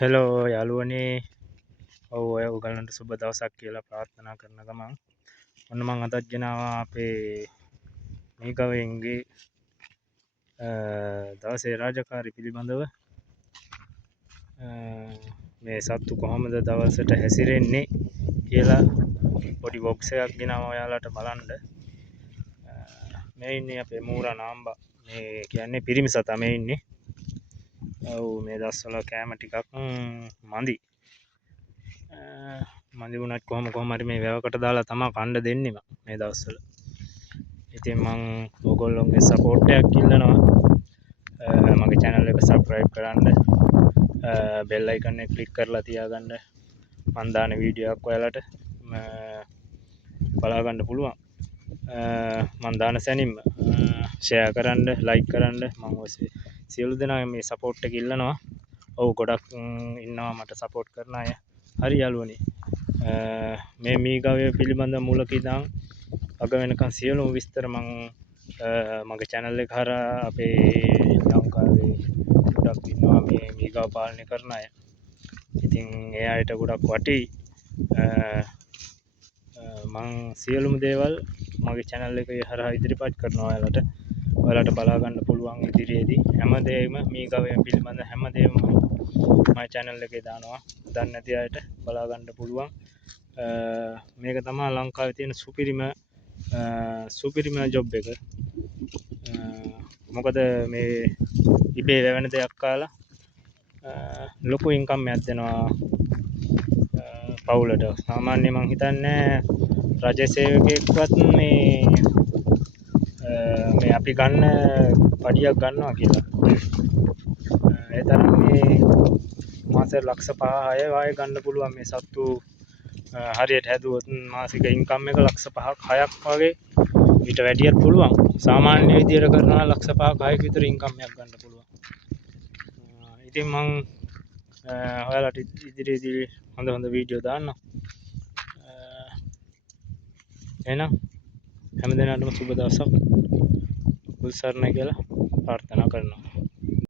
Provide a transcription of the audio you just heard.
Hello යාළුවනේ. ඔව් ඔය ඔයගලන්ට සුබ දවසක් කියලා ප්‍රාර්ථනා කරන ගමන් ඔන්න මං අදත් ගෙනාවා අපේ මේගවෙන්ගේ දවසේ රාජකාරි පිළිබඳව මේ සත්තු කොහොමද දවසට හැසිරෙන්නේ කියලා පොඩි බොක්ස් එකක් ගෙනාවා ඔයාලට බලන්න. මේ ඉන්නේ අපේ මූරා නාම්බා. මේ කියන්නේ පිරිමි සතා මේ ඉන්නේ. ඔව් මේ දවස්වල කෑම ටිකක් මදි. මදි වුණත් කොහොම හරි මේ වැවකට දාලා තමයි කන්න දෙන්නේ මේ දවස්වල. ඉතින් මං ඔයගොල්ලෝගේ සපෝට් එකක් ඉල්ලනවා. මගේ channel එක subscribe කරන්න, bell icon එක click කරලා තියාගන්න. මං දාන වීඩියෝ එකක් ඔයාලට බලා ගන්න පුළුවන්. මං දාන සැනින්ම share කරන්න, like කරන්න. මම සියලු දෙනා මේ සපෝට් එක ඉල්ලනවා. ඔව් ගොඩක් ඉන්නවා මට සපෝට් කරන අය. හරි යාළුවනේ. මේ මීගවය පිළිබඳ මුලක ඉඳන් අග වෙනකන් සියලුම විස්තර මම මගේ channel එක හරහා අපේ ලංකාවේ ගොඩක් ඉන්නවා මේ මීගව පාලනය කරන අය. ඉතින් ඒ අයට ගොඩක් වටී. මං සියලුම දේවල් මගේ channel එකේ හරහා ඉදිරිපත් කරනවා ඔයාලට. ඔයාලට බලා ගන්න පුළුවන් ඉදිරියේදී හැමදේම මීගවය පිළිබඳ හැමදේම මගේ channel එකේ දානවා. දන්නේ නැති අයට බලා ගන්න පුළුවන්. මේක තමයි ලංකාවේ තියෙන සුපිරිම ජොබ් එක. මොකද මේ ඉබේ වැවෙන දෙයක් කාලා ලොකු ඉන්කම් එකක් දෙනවා පවුලට. සාමාන්‍ය මං හිතන්නේ රජ සේවකයෙක්වත් මේ අපි ගන්න පඩියක් ගන්නවා කියලා. ඒ තරම් මේ මාසෙට ලක්ෂ 5-6 වගේ ගන්න පුළුවන් මේ සත්තු හරියට හැදුවොත් මාසික ඉන්කම් එක ලක්ෂ 5ක් 6ක් වගේ ඊට වැඩියත් පුළුවන්. සාමාන්‍ය විදියට කරනවා ලක්ෂ 5ක් 6ක් විතර ඉන්කම් එකක් ගන්න පුළුවන්. ඉතින් මං ඔයාලට ඉදිරියේදී හොඳ වීඩියෝ දාන්නම්. එහෙනම් හැමදෙනාටම සුබ දවසක්. උත්සාහනය කියලා ප්‍රාර්ථනා කරනවා.